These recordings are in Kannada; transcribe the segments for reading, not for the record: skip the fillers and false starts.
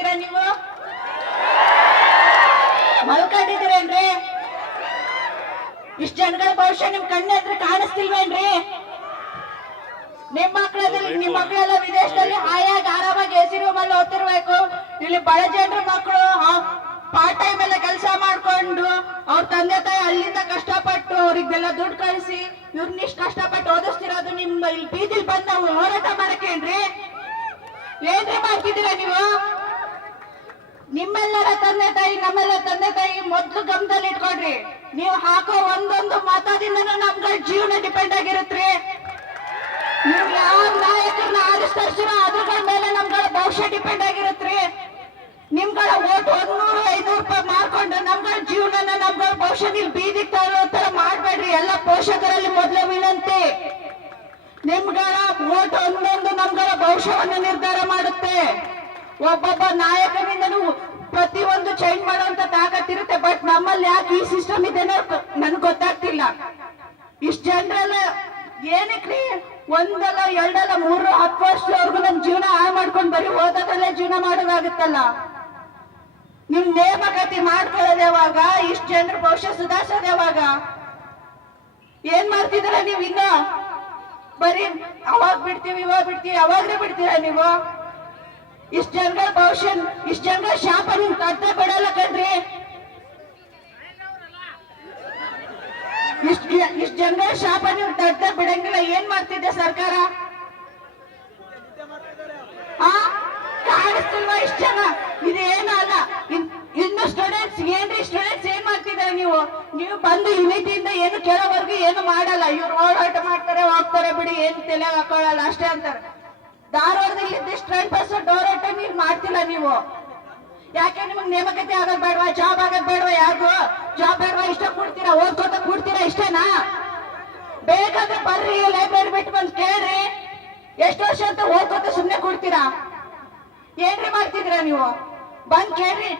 ಮಲ್ಕೊಂಡಿದ್ದೀರಾ ನೀವು? ಮಲ್ಕೊಂಡಿದ್ದೀರೇನ್ರಿ? ಇಷ್ಟ ಜನಗಳ ಭವಿಷ್ಯ ನಿಮ್ ಕಣ್ಣ ಹತ್ರ ಕಾಣಿಸ್ತಿಲ್ವೇನ್ರಿ? ನಿಮ್ ಮಕ್ಕಳೆಲ್ಲ ವಿದೇಶದಲ್ಲಿ ಹಾಯಾಗಿ ಆರಾಮಾಗಿ ಎಸಿ ರೂಮ್ ಅಲ್ಲಿ ಓದ್ತಿರ್ಬೇಕು. ಇಲ್ಲಿ ಬಡ ಜನರ ಮಕ್ಕಳು ಪಾರ್ಟ್ ಟೈಮ್ ಎಲ್ಲ ಕೆಲಸ ಮಾಡ್ಕೊಂಡು ಅವ್ರ ತಂದೆ ತಾಯಿ ಅಲ್ಲಿಂದ ಕಷ್ಟಪಟ್ಟು ಅವ್ರಿಗೆಲ್ಲ ದುಡ್ಡು ಕಳಿಸಿ ಇವ್ರನ್ನಿಷ್ಟು ಕಷ್ಟಪಟ್ಟು ಓದಿಸ್ತಿರೋದು ನಿಮ್ಮ ಇಲ್ಲಿ ಬೀದಿಲ್ ಬಂದು ನಾವು ಹೋರಾಟ ಮಾಡಕ್ಕೇನ್ರಿ? ಏನ್ರಿ ಮಾಡ್ತಿದ್ದೀರಾ ನೀವು? ನಿಮ್ಮೆಲ್ಲರ ತಂದೆ ತಾಯಿ ನಮ್ಮೆಲ್ಲ ತಂದೆ ತಾಯಿ ಮೊದ್ಲು ಗಮನದಲ್ಲಿ ಇಟ್ಕೊಡ್ರಿ. ನೀವು ಹಾಕೋ ಒಂದೊಂದು ಮತದಿಂದನೂ ನಮ್ಗಳ ಜೀವನ ಡಿಪೆಂಡ್ ಆಗಿರುತ್ರಿ. ನೀವು ಯಾವ ನಾಯಕರನ್ನ ಆರಿಸ್ತರ್ಸಿರೋ ಅದ್ರ ಮೇಲೆ ನಮ್ಗಳ ಭವಿಷ್ಯ ಡಿಪೆಂಡ್ ಆಗಿರುತ್ರಿ. ನಿಮ್ಗಳ ಓಟ್ 100-500 ರೂಪಾಯಿ ಮಾಡ್ಕೊಂಡು ನಮ್ಗಳ ಜೀವನನ ನಮ್ಗಳ ಭವಿಷ್ಯ ನೀವು ಬೀದಿಗೆ ತರೋ ತರ ಮಾಡ್ಬೇಡ್ರಿ. ಎಲ್ಲ ಪೋಷಕರಲ್ಲಿ ಮೊದಲ ವಿನಂತಿ. ನಿಮ್ಗಳ ಓಟ್ ಒಂದೊಂದು ನಮ್ಗಳ ಭವಿಷ್ಯವನ್ನು ನಿರ್ಧಾರ ಮಾಡುತ್ತೆ. ಒಬ್ಬೊಬ್ಬ ನಾಯಕನಿಂದನೂ ಪ್ರತಿಯೊಂದು ಚೇಂಜ್ ಮಾಡುವಂತ ತಾಕತ್ತಿರುತ್ತೆ. ಬಟ್ ನಮ್ಮಲ್ಲಿ ಯಾಕೆ ಈ ಸಿಸ್ಟಮ್ ಇದೆ ನನ್ಗೆ ಗೊತ್ತಾಗ್ತಿಲ್ಲ. ಇಷ್ಟ ಜನರೆಲ್ಲ ಏನಕ್ರಿ ಒಂದಲ್ಲ ಎರಡಲ್ಲ 3-10 ವರ್ಷದವರೆಗೂ ನಮ್ ಜೀವನ ಹಾಳು ಮಾಡ್ಕೊಂಡು ಬರೀ ಓದೋದಲ್ಲೇ ಜೀವನ ಮಾಡೋದಾಗುತ್ತಲ್ಲ. ನಿಮ್ ನೇಮಕಾತಿ ಮಾಡ್ಕೊಳ್ಳೋದು ಯಾವಾಗ? ಇಷ್ಟ ಜನರ ಭವಿಷ್ಯ ಸುಧಾರಿಸೋದು ಯಾವಾಗ? ಏನ್ ಮಾಡ್ತಿದ್ದೀರ ನೀವ್? ಇನ್ನ ಬರೀ ಅವಾಗ ಬಿಡ್ತೀವಿ ಇವಾಗ ಬಿಡ್ತೀವಿ ಅವಾಗ್ಲೇ ಬಿಡ್ತೀರಾ ನೀವು? ಇಷ್ಟ ಜನಗಳ ಭವಿಷ್ಯ ಇಷ್ಟ ಜನಗಳ ಶಾಪ ನಿಮ್ ಕಟ್ಟ ಬಿಡಲ್ಲ ಕಣ್ರಿ. ಇಷ್ಟ ಜನಗಳ ಶಾಪ ನೀವು ತಡ್ಡ ಬಿಡಂಗಿಲ್ಲ. ಏನ್ ಮಾಡ್ತಿದ್ದೆ ಸರ್ಕಾರ? ಕಾಣಿಸ್ತಿಲ್ವಾ ಇಷ್ಟ ಜನ? ಇದೇನು ಅಲ್ಲ. ಇನ್ನು ಸ್ಟೂಡೆಂಟ್ಸ್ ಏನ್ರಿ ಸ್ಟೂಡೆಂಟ್ಸ್ ಏನ್ ಮಾಡ್ತಿದ್ದಾರೆ? ನೀವು ಬಂದು ಯುನಿಟಿಯಿಂದ ಏನು ಕೇಳೋವರೆಗೂ ಏನು ಮಾಡಲ್ಲ. ಇವ್ರು ಹೋರಾಟ ಮಾಡ್ತಾರೆ ಹೋಗ್ತಾರೆ ಬಿಡಿ, ಏನು ತಲೆ ಹಾಕೊಳ್ಳಲ್ಲ ಅಷ್ಟೇ ಅಂತಾರೆ. ಧಾರವಾಡದಲ್ಲಿ ಇದಿಷ್ಟು 10% ಹೋರಾಟ ನೀವು ಮಾಡ್ತಿಲ್ಲ ನೀವು. ಯಾಕೆ ನಿಮಗ್ ನೇಮಕಾತಿ ಆಗೋದ್ ಬೇಡವಾ? ಜಾಬ್ ಆಗೋದ್ ಬೇಡವಾ? ಯಾರಿಗೂ ಜಾಬ್ ಬೇಡವಾ? ಇಷ್ಟ ಕೊಡ್ತೀರಾ? ಓದ್ಕೋತ ಕೊಡ್ತೀರಾ? ಇಷ್ಟನಾ? ಬೇಕಾದ್ರೆ ಬರ್ರಿ ಲೈಬ್ರರಿ ಬಿಟ್ಟು ಬಂದು ಕೇಳ್ರಿ. ಎಷ್ಟು ವರ್ಷ ಅಂತ ಓದ್ಕೋತ ಸುಮ್ನೆ ಕೊಡ್ತೀರಾ? ಏನ್ರಿ ಮಾಡ್ತಿದ್ದೀರಾ ನೀವು? ಬಂದ್ ಕೇಳ್ರಿ.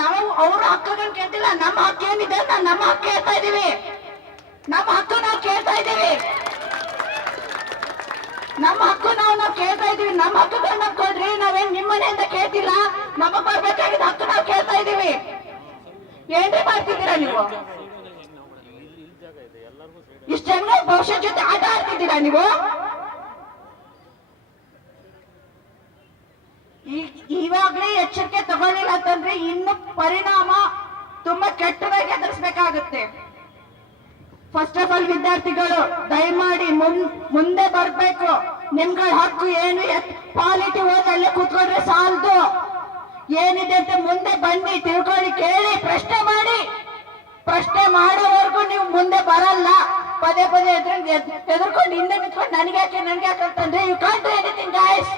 ನಾವು ಅವ್ರ ಹಕ್ಕುಗಳನ್ನ ಕೇಳ್ತಿಲ್ಲ. ನಮ್ಮ ಹಕ್ಕು ಏನಿದೆ ನಮ್ಮ ಹಕ್ಕು ಕೇಳ್ತಾ ಇದೀವಿ. ನಮ್ಮ ಹಕ್ಕು ನಾವು ಕೇಳ್ತಾ ಇದೀವಿ. ನಮ್ಮ ಹಕ್ಕು ನಾವು ಕೇಳ್ತಾ ಇದೀವಿ. ನಮ್ಮ ಹಕ್ಕುಗಳನ್ನ ಕೊಡ್ರಿ. ನಾವೇನ್ ನಿಮ್ಮ ಮನೆಯಿಂದ ಕೇಳ್ತಿಲ್ಲ. ನಮಗ್ ಬರ್ಬೇಕಾಗಿದ್ದ ಹಕ್ಕು ನಾವು ಕೇಳ್ತಾ ಇದೀವಿ. ಏನ್ರಿ ಮಾಡ್ತಿದ್ದೀರಾ ನೀವು? ಇಷ್ಟ ಜನ ಭವಿಷ್ಯ ಜೊತೆ ಆಟ ಆಡ್ತಿದ್ದೀರಾ ನೀವು? ಇವಾಗ್ಲೇ ಎಚ್ಚರಿಕೆ ತಗೊಳ್ಳಿಲ್ಲ ಅಂತಂದ್ರೆ ಇನ್ನು ಪರಿಣಾಮ ತುಂಬಾ ಕೆಟ್ಟದಾಗಿ ಎದುರಿಸಬೇಕಾಗುತ್ತೆ. ಫಸ್ಟ್ ಆಫ್ ಆಲ್ ವಿದ್ಯಾರ್ಥಿಗಳು ದಯಮಾಡಿ ಮುಂದೆ ಬರ್ಬೇಕು. ನಿಮ್ಗಳ ಹಕ್ಕು ಏನು? ಪಾಲಿಟಿ ಓದಲ್ಲೇ ಕೂತ್ಕೊಂಡ್ರೆ ಸಾಲದು. ಏನಿದೆ ಅಂತ ಮುಂದೆ ಬನ್ನಿ, ತಿಳ್ಕೊಳ್ಳಿ, ಕೇಳಿ, ಪ್ರಶ್ನೆ ಮಾಡಿ. ಪ್ರಶ್ನೆ ಮಾಡೋವರೆಗೂ ನೀವು ಮುಂದೆ ಬರಲ್ಲ. ಪದೇ ಪದೇ ಎದುರ್ಕೊಂಡು ಹಿಂದೆ ನಿಂತ್ಕೊಂಡು ನನಗ್ಯಾಕೆ ಅಂತಂದ್ರೆ you can't do anything guys.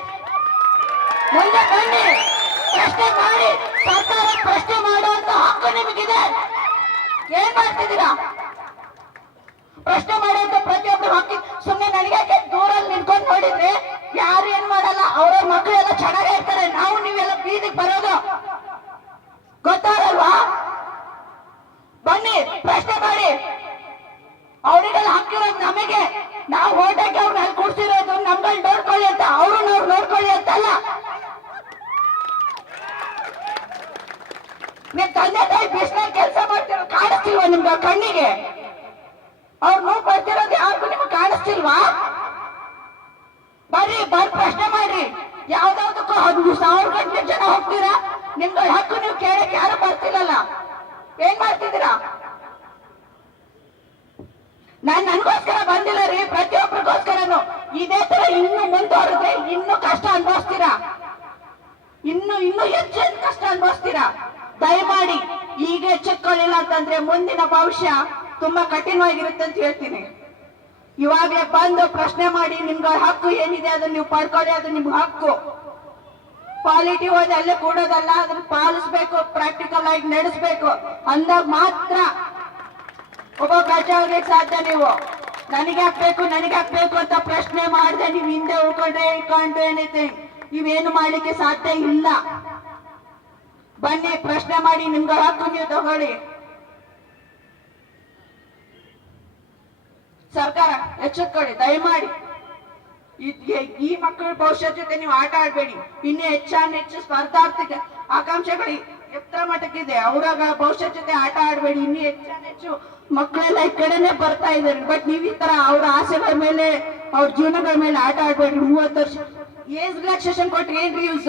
ಮುಂದೆ ಬನ್ನಿ, ಪ್ರಶ್ನೆ ಮಾಡಿ. ಸರ್ಕಾರ ಪ್ರಶ್ನೆ ಮಾಡುವಂತ ಹಕ್ಕು ನಿಮಗಿದೆ. ಏನ್ ಮಾಡ್ತಿದ್ದೀರಾ? ಪ್ರಶ್ನೆ ಮಾಡುವಂತ ಪ್ರತಿಯೊಬ್ಬರು ಹಕ್ಕಿ. ಸುಮ್ಮನೆ ನನಗ್ಯಾಕೆ ದೂರಲ್ಲಿ ನಿಂತ್ಕೊಂಡು ನೋಡಿದ್ರೆ ಯಾರು ಏನ್ ಮಾಡಲ್ಲ. ಅವ್ರವ್ರ ಮಕ್ಕಳೆಲ್ಲ ಚೆನ್ನಾಗೇ ಇರ್ತಾರೆ. ನಾವು ನೀವೆಲ್ಲ ಬೀದಿಗೆ ಬರೋದು ಗೊತ್ತಾಗಲ್ವಾ? ಬನ್ನಿ, ಪ್ರಶ್ನೆ ಮಾಡಿ. ಅವರಿಗೆಲ್ಲ ಹಕ್ಕಿರೋದು ನಮಗೆ. ನಾವು ಓಟಾಕಿ ಅವ್ರನ್ನ ಅಲ್ಲಿ ಕೂಡ್ಸಿರೋದು ನಮ್ಗಳು ನೋಡ್ಕೊಳ್ಳಿ ಅಂತ, ಅವ್ರನ್ನ ನೋಡ್ಕೊಳ್ಳಿ ಅಂತಲ್ಲ. ನಿಮ್ ತಂದೆ ತಾಯಿ ಬಿಸಿಲಲ್ಲಿ ಕೆಲಸ ಮಾಡ್ತಿರೋ ಕಾಣಿಸ್ತಿಲ್ವಾ ನಿಮ್ಗೆ ಕಣ್ಣಿಗೆ? ಅವ್ರು ನೋವು ಬರ್ತಿರೋದು ಯಾರಿಗೂ ನಿಮ್ಗೆ ಕಾಣಿಸ್ತಿಲ್ವಾ? ಬರ್ರಿ, ಪ್ರಶ್ನೆ ಮಾಡ್ರಿ. ಯಾವ್ದಾವ್ದಕ್ಕೂ 10,000 ಗಂಟೆ ಜನ ಹೋಗ್ತೀರಾ. ನಿಮ್ಗಳ ಹಕ್ಕು ನೀವು ಕೇಳಕ್ಕೆ ಯಾರು ಬರ್ತಿಲ್ಲಲ್ಲ. ಏನ್ ಮಾಡ್ತಿದ್ದೀರಾ? ನನ್ಗೋಸ್ಕರ ಬಂದಿಲ್ಲ ರೀ, ಪ್ರತಿಯೊಬ್ಬರಿಗೋಸ್ಕರನು. ಇದೇ ತರ ಇನ್ನು ಮುಂದುವರೆದ್ರೆ ಇನ್ನು ಕಷ್ಟ ಅನುಭವಿಸ್ತೀರಾ. ಇನ್ನು ಹೆಚ್ಚು ಕಷ್ಟ ಅನುಭವಿಸ್ತೀರಾ. ದಯಮಾಡಿ ಈಗ ಎಚ್ಚೆತ್ಕೊಳ್ಳಿಲ್ಲ ಅಂತಂದ್ರೆ ಮುಂದಿನ ಭವಿಷ್ಯ ತುಂಬಾ ಕಠಿಣವಾಗಿರುತ್ತೆ ಅಂತ ಹೇಳ್ತೀನಿ. ಇವಾಗಲೇ ಬಂದು ಪ್ರಶ್ನೆ ಮಾಡಿ. ನಿಮ್ಗಳ ಹಕ್ಕು ಏನಿದೆ ಅದನ್ನ ನೀವು ಪಡ್ಕೊಳ್ಳಿ. ಅದು ನಿಮ್ಗೆ ಹಕ್ಕು. ಪಾಲಿಟಿ ಓದಿ ಅಲ್ಲೇ ಕೂಡೋದಲ್ಲ, ಅದನ್ನ ಪಾಲಿಸ್ಬೇಕು, ಪ್ರಾಕ್ಟಿಕಲ್ ಆಗಿ ನಡೆಸ್ಬೇಕು. ಅಂದಾಗ ಮಾತ್ರ ಒಬ್ಬ ಪ್ರಜೆ ಆಗ್ಲಿಕ್ಕೆ ಸಾಧ್ಯ. ನೀವು ನನಗೆ ಹಾಕ್ಬೇಕು ಅಂತ ಪ್ರಶ್ನೆ ಮಾಡದೆ ನೀವು ಹಿಂದೆ ಉಳ್ಕೊಂಡ್ರೆ ಯು ಕಾಂಟ್ ಡು ಎನಿಥಿಂಗ್. ನೀವೇನು ಮಾಡ್ಲಿಕ್ಕೆ ಸಾಧ್ಯ ಇಲ್ಲ. ಬನ್ನಿ, ಪ್ರಶ್ನೆ ಮಾಡಿ. ನಿಮ್ಗಳ ಹಕ್ಕು ನೀವು ತಗೊಳ್ಳಿ. ಸರ್ಕಾರ ಎಚ್ಚೆತ್ಕೊಳ್ಳಿ ದಯಮಾಡಿ. ಈ ಮಕ್ಕಳ ಭವಿಷ್ಯ ಜೊತೆ ನೀವು ಆಟ ಆಡ್ಬೇಡಿ. ಇನ್ನು ಹೆಚ್ಚು ಸ್ಪರ್ಧಾರ್ಥಿಗೆ ಆಕಾಂಕ್ಷೆಗಳು ಎತ್ತರ ಮಟ್ಟಕ್ಕಿದೆ. ಅವರಾಗ ಭವಿಷ್ಯ ಜೊತೆ ಆಟ ಆಡಬೇಡಿ. ಇನ್ನೂ ಹೆಚ್ಚು ಮಕ್ಕಳೆಲ್ಲ ಈ ಕಡೆನೆ ಬರ್ತಾ ಇದಾರೆ. ಬಟ್ ನೀವ್ ಈ ತರ ಅವ್ರ ಆಸೆಗಳ ಮೇಲೆ ಅವ್ರ ಜೀವನಗಳ ಮೇಲೆ ಆಟ ಆಡ್ಬೇಡ್ರಿ. 30 ವರ್ಷ ಏಜ್ ರಿಲ್ಯಾಕ್ಸೇಷನ್ ಕೊಟ್ಟು ಏನ್ರಿ ಯೂಸ್?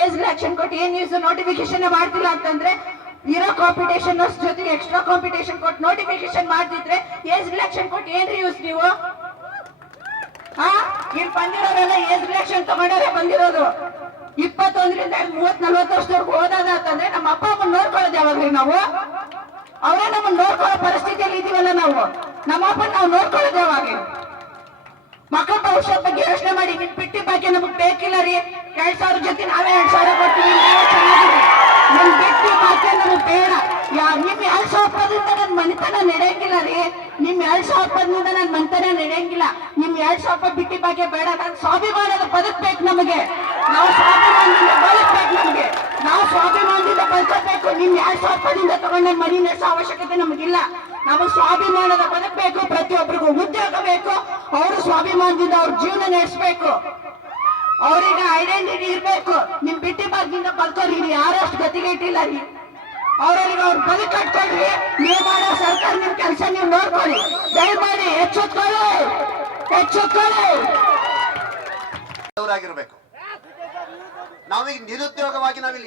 ಏಜ್ ರಿಲ್ಯಾಕ್ಸೇಷನ್ ಕೊಟ್ಟು ಏನ್ ಯೂಸ್? ನೋಟಿಫಿಕೇಶನ್ ಮಾಡ್ತಿಲ್ಲ ಅಂತಂದ್ರೆ ಇರೋ ಕಾಂಪಿಟೇಷನ್ ಜೊತೆಗೆ ಎಕ್ಸ್ಟ್ರಾ ಕಾಂಪಿಟೇಷನ್ ಕೊಟ್ಟು ನೋಟಿಫಿಕೇಶನ್ ಮಾಡ್ತಿದ್ರೆ ಏಜ್ ರಿಲ್ಯಾಕ್ಸೇಷನ್ ಕೊಟ್ಟು ಏನ್ರಿ ಯೂಸ್ ನೀವು? ಇಲ್ಲಿ ಬಂದಿರೋರೆಲ್ಲ ಏಜ್ ರಿಲ್ಯಾಕ್ಸೇಷನ್ ತಗೊಂಡರೆ ಬಂದಿರೋದು. 21ರಿಂದ 30-40 ವರ್ಷದವರೆಗೂ ಓದೋದ ಅಂತಂದ್ರೆ ನಮ್ಮ ಅಪ್ಪ ಅಮ್ಮನ್ ನೋಡ್ಕೊಳ್ಳೋದು ಯಾವಾಗ್ರಿ ನಾವು? ಅವರೇ ನಮ್ಮನ್ನ ನೋಡ್ಕೊಳ್ಳೋ ಪರಿಸ್ಥಿತಿಯಲ್ಲಿ ಇದೀವಲ್ಲ ನಾವು. ನಮ್ಮ ಅಪ್ಪನ ನಾವು ನೋಡ್ಕೊಳ್ಳೋದು ಯಾವಾಗ? ಮಕ್ಕಳ ಭವಿಷ್ಯದ ಬಗ್ಗೆ ಯೋಚನೆ ಮಾಡಿ. ನಿಮ್ ಬಿಟ್ಟಿ ಬಗ್ಗೆ ನಮಗ್ ಬೇಕಿಲ್ಲ ರೀ. 2,000 ಜೊತೆ ನಾವೇ 2,000 ಕೊಡ್ತೀವಿ. ಚೆನ್ನಾಗಿದೆ. ನಿಮ್ ಬಿಟ್ಟಿ ಬಗ್ಗೆ ನಮಗ್ ಬೇಡ. ನಿಮ್ 2,000 ರೂಪಾಯಿಂದ ನನ್ ಮನೆತನ ನಡೆಯಂಗಿಲ್ಲ ರೀ. ನಿಮ್ 2,000 ರೂಪಾಯಿಂದ ನನ್ ಮನೆತನ ನಡೆಯಂಗಿಲ್ಲ. ನಿಮ್ 2,000 ರೂಪಾಯಿ ಬಿಟ್ಟಿ ಬಗ್ಗೆ ಬೇಡ. ನಾನು ಸ್ವಾಭಿಮಾನದ ಬದುಕ್ಬೇಕು. ನಮಗೆ ನಾವು ಸ್ವಾಭಿಮಾನದಿಂದ ಬದುಕ್ಬೇಕು. ನಮಗೆ ನಾವು ಸ್ವಾಭಿಮಾನದಿಂದ ಬದುಕಬೇಕು. ನಿಮ್ 2,000 ರೂಪಾಯಿಂದ ತಗೊಂಡ ಮನಿ ನಡೆಸೋ ಅವಶ್ಯಕತೆ ನಮಗಿಲ್ಲ. ನಮಗೆ ಸ್ವಾಭಿಮಾನದ ಬದುಕಬೇಕು. ಪ್ರತಿಯೊಬ್ಬರಿಗೂ ಉದ್ಯೋಗ ಬೇಕು. ಅವರು ಸ್ವಾಭಿಮಾನದಿಂದ ಅವ್ರ ಜೀವನ ನಡೆಸಬೇಕು. ಅವ್ರಿಗೆ ಐಡೆಂಟಿಟಿ ಇರ್ಬೇಕು. ನಿಮ್ ಬಿಟ್ಟಿ ಭಾಗದಿಂದ ಬದುಕೋರಿ. ಯಾರಷ್ಟು ಗತಿಗೆ ಇಟ್ಟಿಲ್ಲ ರೀ. ಅವ್ರಿಗೆ ಅವ್ರ ಬದುಕು ಕಟ್ಕೊಳ್ರಿ. ನೀವು ಮಾಡೋ ಸರ್ಕಾರ ನಿಮ್ ಕೆಲಸ ನೀವು ನೋಡ್ಕೊಳ್ಳಿ. ದಯಮಾಡಿ ಎಚ್ಚೆತ್ಕೊಳ್ಳಿ. ನಾವೀಗ ನಿರುದ್ಯೋಗವಾಗಿ ನಾವಿಲ್ಲಿ